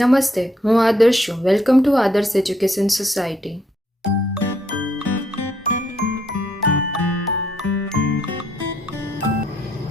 નમસ્તે, હું આદર્શ છું. વેલકમ ટુ આદર્શ education society.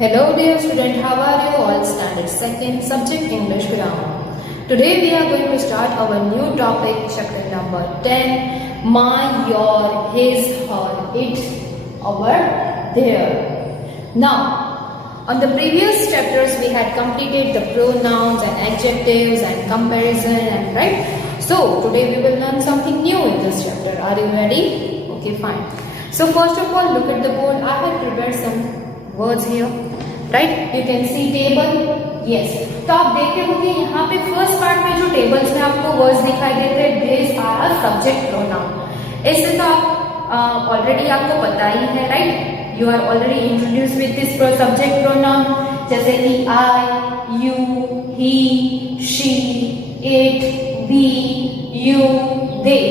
Hello dear student, how are you all? Standard 2nd, subject English grammar. Today we are going to start our new topic, chapter number 10, my, your, his, her, it, our, their. Now, on the previous chapters we had completed the pronouns and adjectives and comparison and right. So today we will learn something new in this chapter. Are you ready? Okay, fine. So first of all, look at the board. I have prepared some words here. Right? You can see table. Yes. तो आप देख रहे होंगे यहाँ पे first part में जो tables में आपको वर्ड्स दिखाई देते हैं, these are subject pronoun. इससे तो आप ऑलरेडी आपको पता ही है, right? You are already introduced with this subject pronoun, जैसे कि I, you, he, she, it, we, you, they.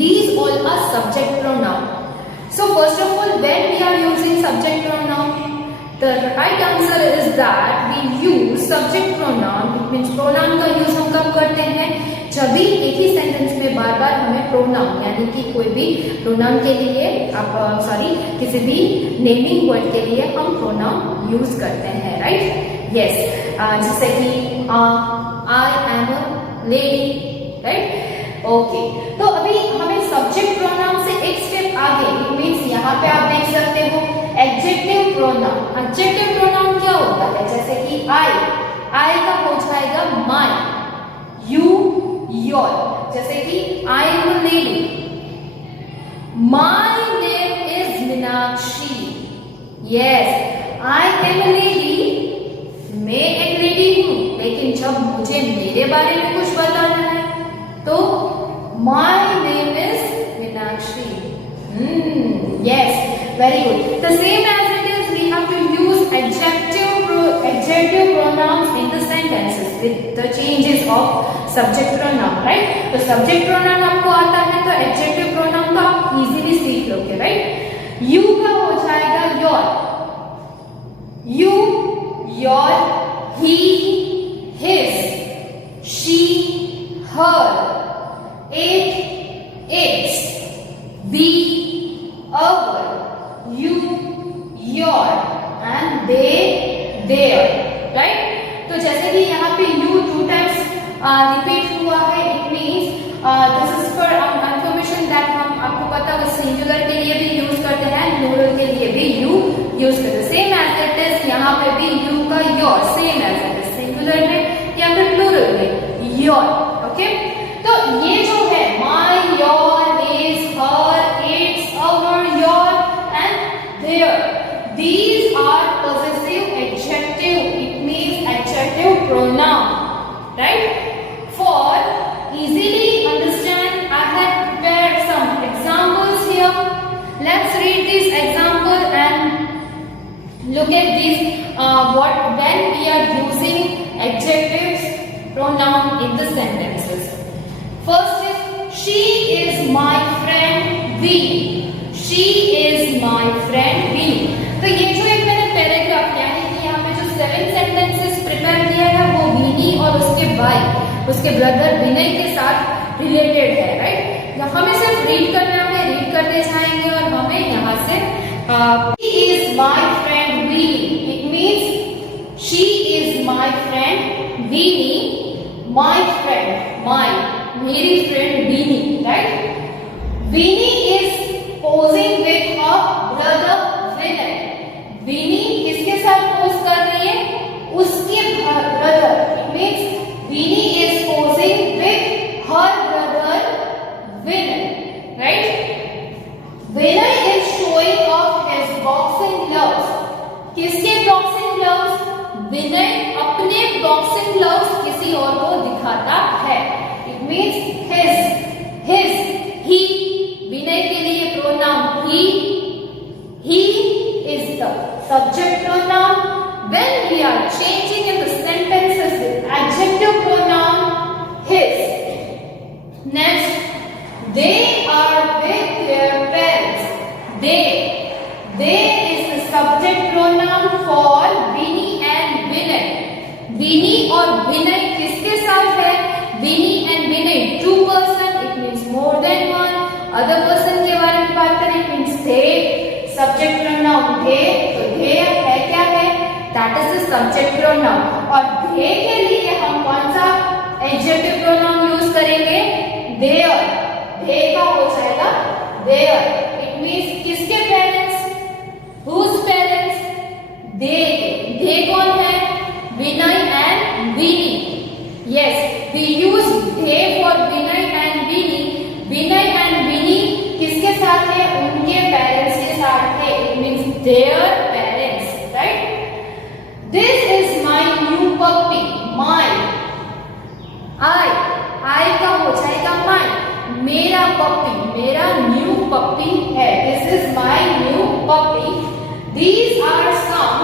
These all are subject pronoun. So first of all, when we are using subject pronoun, the right answer is that we use subject pronoun. It means pronoun का use हम कब करते हैं? जब भी एक ही sentence में बार बार हमें प्रोनाउन यानी कि कोई भी प्रोनाउन के लिए किसी भी नेमिंग वर्ड के लिए हम प्रोनाउन यूज करते हैं, राइट? यस, जैसे कि I am a lady, right? Okay, तो अभी हमें सब्जेक्ट प्रोनाउन से एक स्टेप आगे, इट मींस यहाँ पे आप देख सकते हो एडजेक्टिव प्रोनाउन. एडजेक्टिव प्रोनाउन क्या होता है? जैसे कि आई का हो जाएगा माय, यू, योर. जैसे कि I am a lady, my name is Meenakshi. Yes, I am a lady, मैं एक लेडी हूं, लेकिन जब मुझे मेरे बारे में कुछ बताना है तो my name is Meenakshi. Yes, very good. The same as it is, we have to use adjective pronouns in the sentences with the changes of subject pronoun, right? तो subject pronoun आपको आता है तो adjective pronoun तो आप easily सीख लोगे, right? You का हो जाएगा your, you, your, he, his, she, her, it, its, we, our, you, your and they, their, right? तो जैसे कि यहाँ पे you two times repeat हुआ है, it means this is for confirmation that हम आपको पता है सिंगुलर के लिए भी यूज करते हैं, प्लूरल के लिए भी you यूज करते हैं. सेम एज इट इज यहाँ पे भी you का your same as it is singular में या फिर प्लूरल में your. ओके, तो ये जो है my, your, his, her, its, our, your and their, these are possessive adjective. It means adjective pronoun, right? For easily understand, I have prepared some examples here. Let's read this example and look at this. What when we are using adjectives pronoun in the sentences. First is she is my friend Vinny. She is my friend Vinny. तो ये जो एक मैंने paragraph यानी कि यहाँ पे जो 7 सेंटेंसेस प्रिपेयर किया है वो विनी और उसके भाई, उसके ब्रदर विनय के साथ रिलेटेड है, राइट? हमें सिर्फ रीड करना है, रीड करते जाएंगे और हमें यहाँ से she is my friend Vinny. It means she is my friend Vinny. My friend, मेरी friend Vinny, right? Vinny is posing with her brother Vinay. Vinny किसके साथ पोज कर रही है? उसके brother. It means Vinny is posing with her brother Vinay, right? Vinay is showing off his boxing gloves. किसके boxing gloves? Vinay अपने boxing gloves किसी और को दिखाता है. It means his, he, विनय के लिए pronoun he is the subject subject pronoun. और दे के लिए हम कौन सा एडजेक्टिव प्रोनाउन यूज करेंगे? देयर। दे का हो जाएगा देयर। इट मींस किसके पेरेंट्स? Whose parents? दे कौन है? Vinay and Vini. Yes, we use they for Vinay and Vini. Vinay and Vini किसके साथ है? उनके पेरेंट्स के साथ है। It means their parents, right? This is my new puppy. My, I का हो जाएगा माय। मेरा पप्पी, मेरा न्यू पप्पी है। This is my new puppy. These are some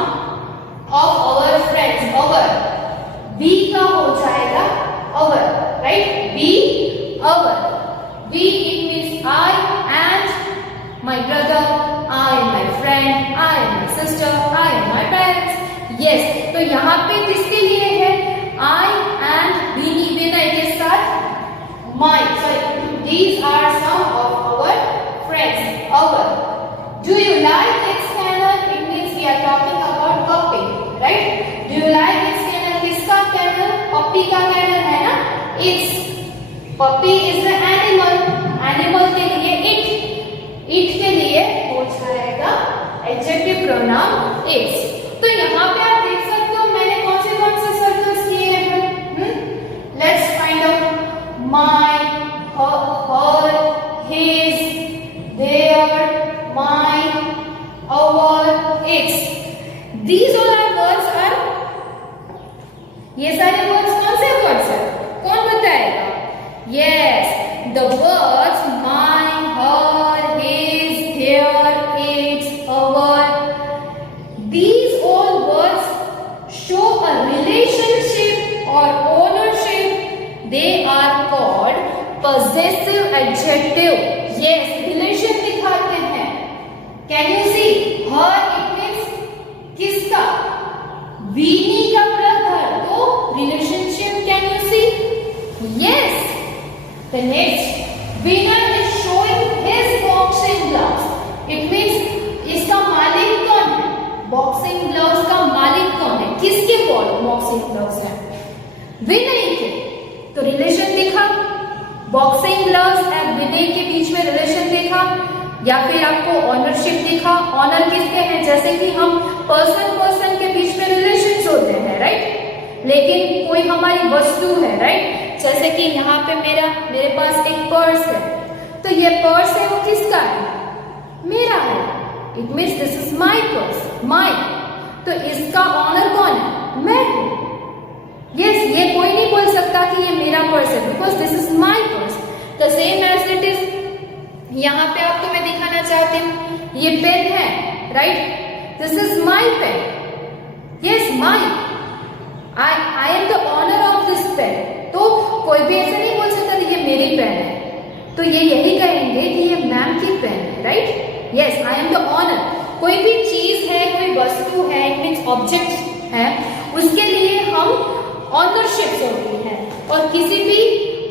of our friends. Our, we का हो जाएगा our, right? We, our. We, it means I and my brother, I and my friend, I and my sister, I and my parents. Yes, तो यहाँ पे किसके लिए है? I and Vinny, विनय के साथ my. Sorry, these are some of our friends. Our. Do you like its kennel? It means we are talking about puppy, right? Do you like its kennel? किसका kennel? Puppy का kennel है ना? Its. Puppy is the animal. Animal के लिए it के लिए हो जाएगा adjective pronoun its. तो यहाँ पे आप देख सकते हो मैंने कौन से सर्कल्स किए हैं? Let's find out. My, her, his, their, mine, our, its. These all are words are. ये सारे words कौन से words हैं? कौन बताएगा? Yes, the words mine, her, his, their, its, our. These all words show a relationship or ownership. They are called possessive adjective. Yes, relation दिखाते हैं. Can you see? Her, it means किसका? Vinny का brother. तो relationship can you see? Yes. The next, Vinay is showing his boxing gloves. It means इसका मालिक कौन है? Boxing gloves का मालिक कौन है? किसके boxing gloves है? विनय के। तो रिलेशन देखा, बॉक्सिंग ग्लव्स और विनय के बीच में रिलेशन देखा, या फिर आपको ऑनरशिप देखा। ऑनर किसके हैं? जैसे कि हम पर्सन के बीच में रिलेशंस होते हैं, राइट? लेकिन कोई हमारी वस्तु है, राइट? जैसे कि यहाँ पे मेरे पास एक पर्स है, तो ये पर्स है वो किसका है? मेरा है। It means this is my purse, my. तो इसका ऑनर कौन है? मैं हूं। यस, ये कोई नहीं बोल सकता कि ये मेरा पर्स है, because this is my purse. The same as it is. यहाँ पे आपको मैं दिखाना चाहती हूँ, ये पेन है, right? This is my pen. Yes, my. I am the owner of this pen. तो कोई भी ऐसा नहीं बोल सकता कि ये मेरी पेन है, तो ये यही कहेंगे कि ये मैम की पेन है, right? Yes, I am the owner. कोई भी चीज है, कोई वस्तु है, इट मींस ऑब्जेक्ट है, उसके लिए हम ऑनरशिप होती है। और किसी भी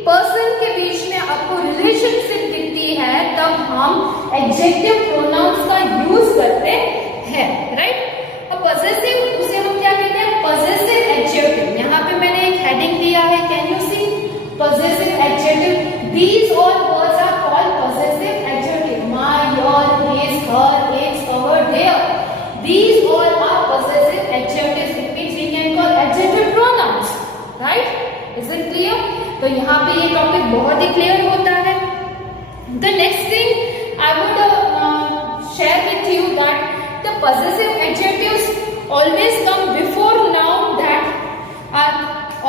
पर्सन के बीच में आपको रिलेशनशिप दिखती है, तब हम एडजेक्टिव प्रोनाउंस का यूज करते हैं, राइट? अब पॉसेसिव, उसे हम क्या कहते हैं? Possessive adjective. यहाँ पे मैंने एक हेडिंग दिया है, can you see? Possessive adjective. These all words are called possessive adjective. My, your, his, her, its, our, their. These all are possessive adjectives. It means we can call adjective pronouns, right? Is it clear? तो यहाँ पे ये topic बहुत ही clear होता है। The next thing I would share with you that the possessive adjectives always come before noun that are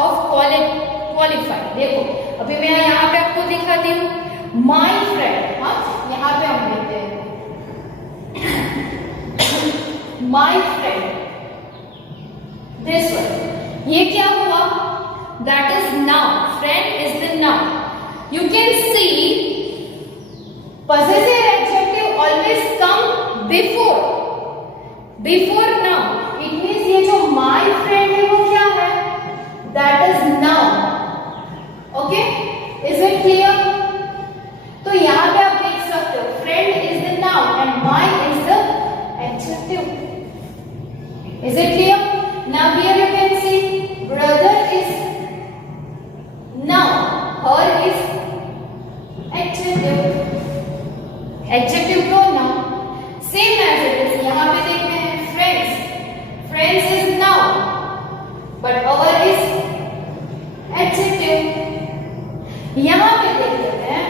of qualified. देखो, अभी मैं यहाँ पे आपको दिखाती हूँ, my friend। हाँ, यहाँ पे हम देखते हैं my friend, this one। ये क्या हुआ? That is noun. Friend is the noun. You can see possessive adjective always come before noun. It means ये जो my friend है वो क्या है? That is noun. Okay? Is it clear? तो यहाँ पे आप देख सकते हो, friend is the noun and my is the adjective. Is it clear? Now we adjective. यहां पे देख लेते हैं,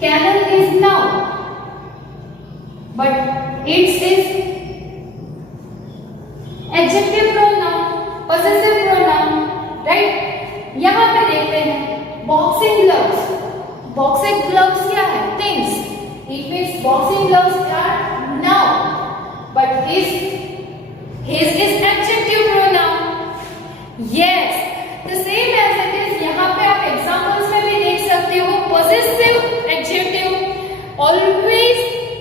kennel is noun but its is adjective pronoun, possessive pronoun, right. यहां पे देखते हैं बॉक्सिंग ग्लव्स। बॉक्सिंग ग्लव्स क्या है? Things. It means boxing gloves are noun but his is adjective pronoun. Yes, the same as it is. यहाँ पे आप examples में भी देख सकते हो, possessive adjective always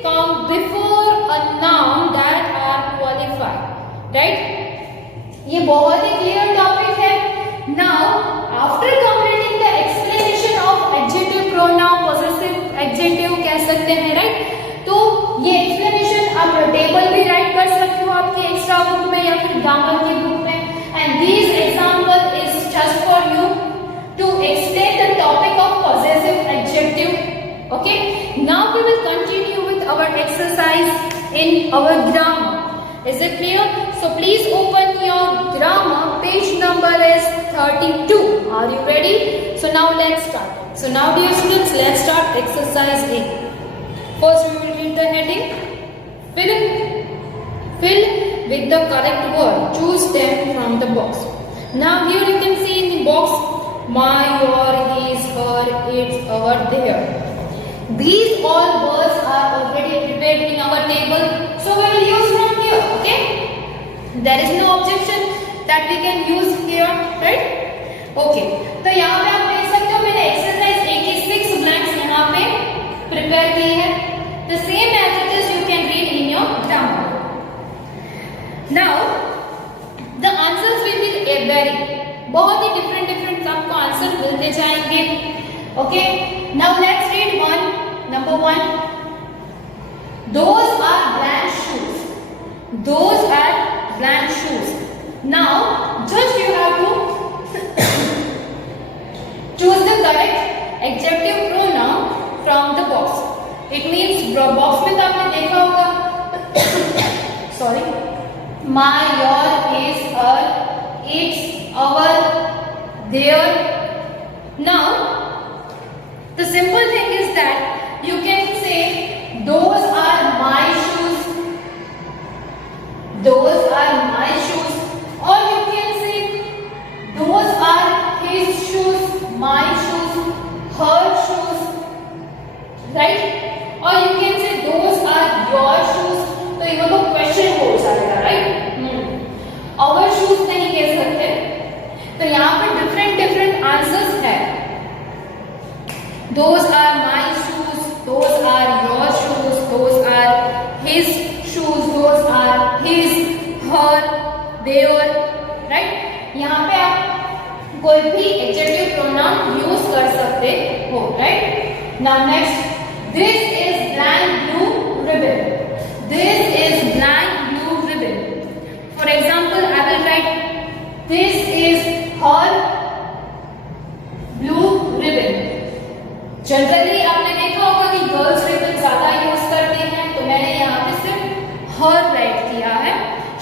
come before a noun that are qualified, right? ये बहुत ही clear topic है. Now, after completing the explanation of adjective pronoun, possessive adjective कह सकते हैं, right? तो ये एक्सप्लेनेशन आप टेबल भी राइट कर सकते हो आपकी एक्स्ट्रा बुक में या फिर ग्रामर की बुक में। And this example is just for you to explain the topic of possessive adjective. Okay, now we will continue with our exercise in our grammar. Is it clear? So please open your grammar, page number is 32. Are you ready? So now let's start. So now dear students, let's start exercise 8. First we will read the heading. Fill with the correct word. Choose them from the box. Now here you can see in the box my, your, his, her, its, our, their. These all words are already prepared in our table, so we will use from here. Okay? There is no objection that we can use here, right? Okay. तो यहाँ पे आप देख सकते हो मैंने exercise 1 की 6 blanks यहाँ पे प्रिपेयर की है। The same as it is you can read in your grammar. Now the answers will be vary. बहुत ही different आपको आंसर मिलते जाएंगे। Okay. Now let's read one. Number 1. Those are blank shoes. Those are blank shoes. Now just you have to choose the correct adjective pronoun from the box. It means box में तो आपने देखा होगा sorry my, your, his, her, its, our, their. Now the simple thing is that you can say those are my shoes, those are my shoes, or you can say those are his shoes, my shoes, her shoes, right? Or you can say those are your shoes. तो ये तो question हो जाएगा, right? our shoes नहीं कह सकते। तो यहाँ पे different आंसर्स है। those are my shoes, those are your shoes, those are his shoes, those are his, her, their, right? यहाँ पे आप कोई भी एडजेक्टिव प्रोनाउन यूज कर सकते हो, right? Now next, this is blank blue ribbon. This is blank blue ribbon. For example, I will write this is her blue ribbon. Generally आपने देखा होगा कि गर्ल्स रिबन ज्यादा यूज करते हैं, तो मैंने यहाँ पे सिर्फ her राइट किया है,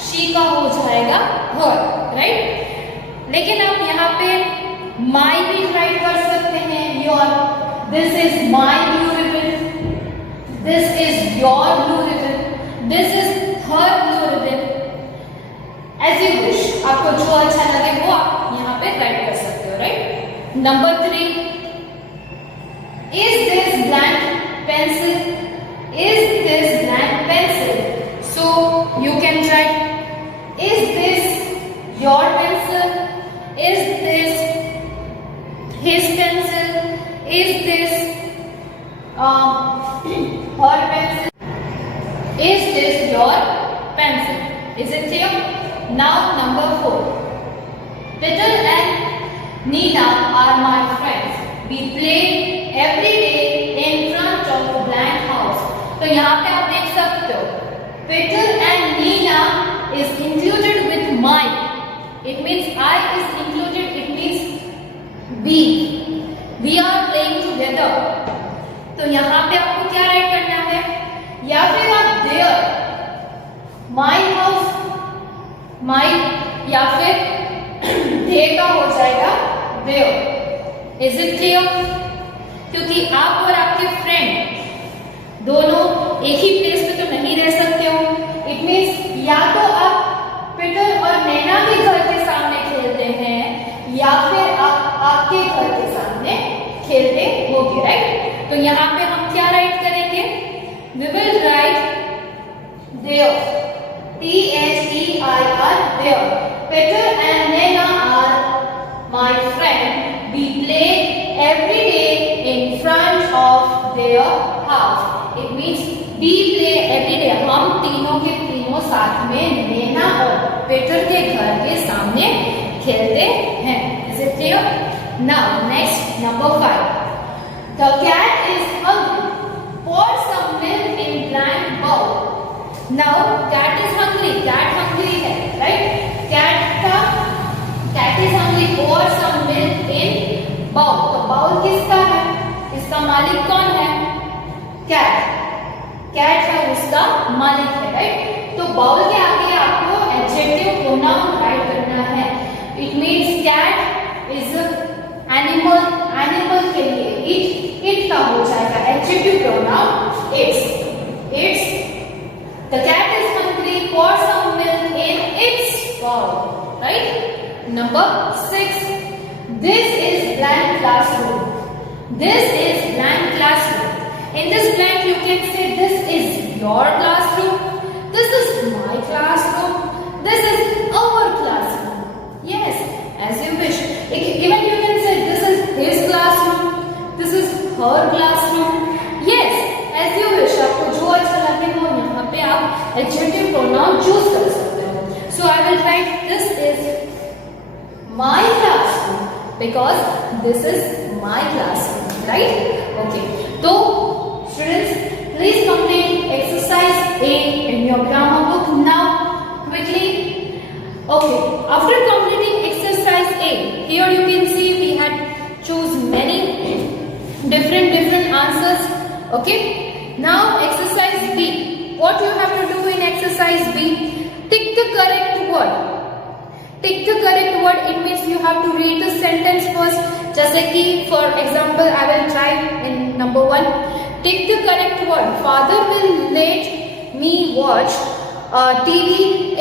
she का हो जाएगा her, राइट? लेकिन आप यहाँ पे my भी राइट कर सकते हैं, your. This is my blue ribbon. This is your blue ribbon. This is her blue ribbon. As you wish. आपको जो अच्छा लगे वो आप यहाँ पे राइट कर सकते हो, right? Number 3. Is this blank pencil? Is this blank pencil? So you can write, is this your pencil? Is this his pencil? Is this her pencil? Is this your pencil? Is it clear? Now number 4. Petal and Nina are my friends. We play every day in front of a blank house. तो यहाँ पे आप देख सकते हो Petal and Nina is included with my. It means I is included. It means we. We are playing together. तो यहाँ पे आपको क्या राइट करना है? या फिर आप there, my house, my, या फिर they का हो जाएगा there. Is it clear? क्योंकि आप और आपके फ्रेंड दोनों एक ही प्लेस पे तो नहीं रह सकते हो. इट मीन्स या तो आप पीटर और नैना के घर के सामने खेलते हैं या फिर आप आपके घर के सामने खेलते होगे, राइट? तो यहाँ पे हम क्या राइट करेंगे? We will write there. T-H-E-I-R, there. Peter and Naina are my friend. We play every day in front of their house. It means we play every day. हम तीनों के तीनों साथ में नैना और पीटर के घर के सामने खेलते हैं. Is it clear? Now next, number 5. The cat is hungry. Pour some milk in blank bowl. Now cat is hungry. Cat hungry है, right? Cat is hungry. Pour some milk in bowl. तो bowl किसका है? इसका मालिक कौन है? Cat. Cat है उसका मालिक है, राइट? तो बाउल के आगे आपको एडजेक्टिव प्रोनाउन राइट करना है. It means cat is animal. Animal के लिए इट का हो जाएगा adjective pronoun its. The cat is hungry. pour some milk in its bowl, right? Number 6. This is blank classroom. This is blank classroom. In this blank you can say this is your classroom, this is my classroom, this is our classroom. Yes, as you wish. Even you can say this is his classroom, this is her classroom. Yes, as you wish. आपको जो अच्छा लगे वो यहाँ पे आप adjective pronoun choose कर सकते हो. So I will write this is my classroom because this is my classroom, right? Okay. So students, please complete exercise A in your grammar book now quickly. Okay, after completing exercise A, here you can see we had choose many different answers. Okay, now exercise B. What you have to do in exercise B? Tick the correct word. Tick the correct word. It means you have to read the sentence first. जैसे कि for example, I will try in number 1. Tick the correct word. Father will let me watch TV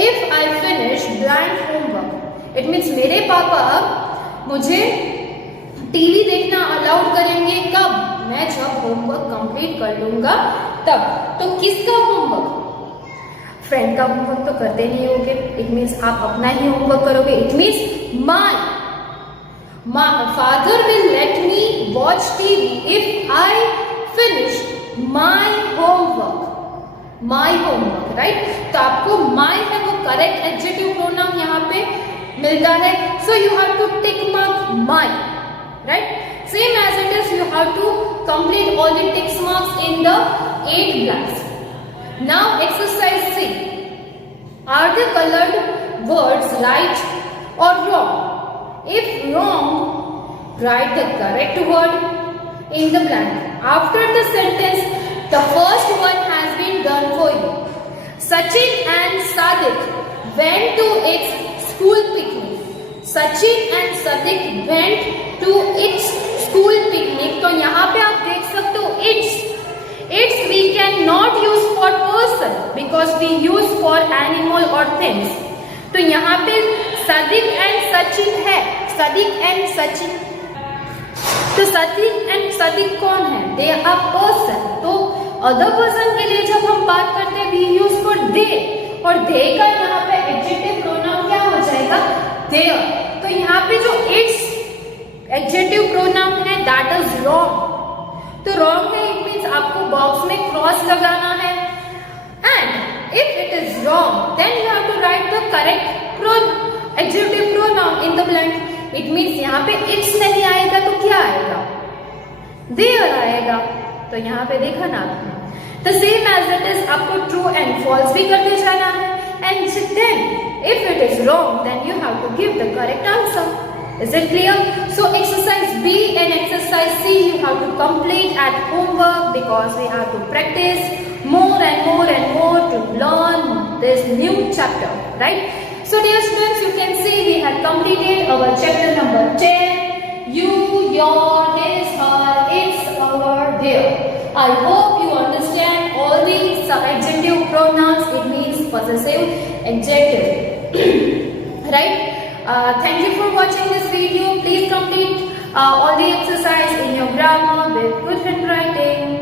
if I finish blank homework. It means मेरे पापा मुझे TV देखना allowed करेंगे कब? मैं जब होमवर्क कंप्लीट कर लूंगा तब. तो किसका होमवर्क? फ्रेंड का होमवर्क तो करते नहीं होगे. इट मीन्स आप अपना ही होमवर्क करोगे. It means my father will let me watch TV if I finish my homework. My homework, right? तो आपको my है वो correct adjective pronoun यहाँ पे मिलता है. So you have to tick mark my, right? Same as it is, you have to complete all the tick marks in the 8 blanks. Now exercise C. Are the colored words right or wrong? If wrong, write the correct word in the blank. After the sentence, the first one has been done for you. Sachin and Sadiq went to its school picnic. Sachin and Sadiq went to its school picnic. तो यहाँ पे आप देख सकते हो it's we cannot use for person because we use for animal or things. तो यहाँ पे सदिक एंड सचिन है. सदिक एंड सचिन. तो सदिक एंड सदिक कौन है? They are person. तो अदर पर्सन के लिए जब हम बात करते हैं वी यूज फॉर दे. और दे का यहाँ पे एडजेक्टिव प्रोनाउन क्या हो जाएगा? देयर. तो यहाँ पे जो इट्स एडजेक्टिव प्रोनाउन है दैट इज रॉन्ग. तो रॉन्ग है. इट मीन्स आपको बॉक्स में क्रॉस लगाना है. And if it is wrong, then you have to write the correct adjective pronoun in the blank. It means यहाँ पे it's नहीं आएगा तो क्या आएगा? There आएगा. तो यहाँ पे देखा ना आपने. The same as it is, आपको true and false भी करते जाना है. And then if it is wrong, then you have to give the correct answer. Is it clear? So exercise B and exercise C you have to complete at homework because we have to practice more and more and more to learn this new chapter, right? So dear students, you can see we have completed our chapter number 10. you, your, his, her, its, our, their. I hope you understand all the subjunctive pronouns. It means possessive adjective. Right? Thank you for watching this video. Please complete all the exercise in your grammar with good handwriting.